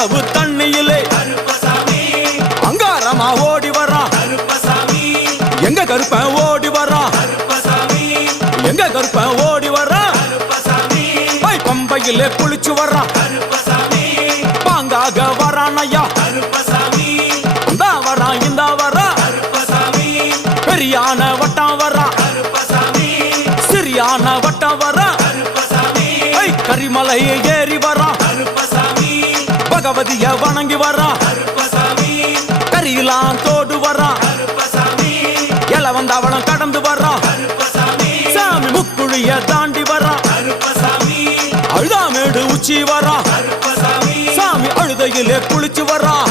அவ்வளவு தண்ணியிலே அங்காரமா ஓடி வரான் எங்க கருப்பன் ஓடி வரான் எங்க கருப்பன் ஓடி வரான் பம்பையிலே குளிச்சு வரான் பாங்காக வரான் ஐயா இந்தா வரான் இந்த வரான் பெரியான வட்டம் வரான் சிறியான வட்டம் வரான் கரிமலையை ஏறி வரான் பகவதிய வணங்கி வரான் கரியெல்லாம் தோடு வரான் எல வந்தவளம் கடந்து வரான் சாமி முக்குழிய தாண்டி வரான் அழுதாமேடு உச்சி வரான் சாமி அழுதையிலே குளிச்சு வரான்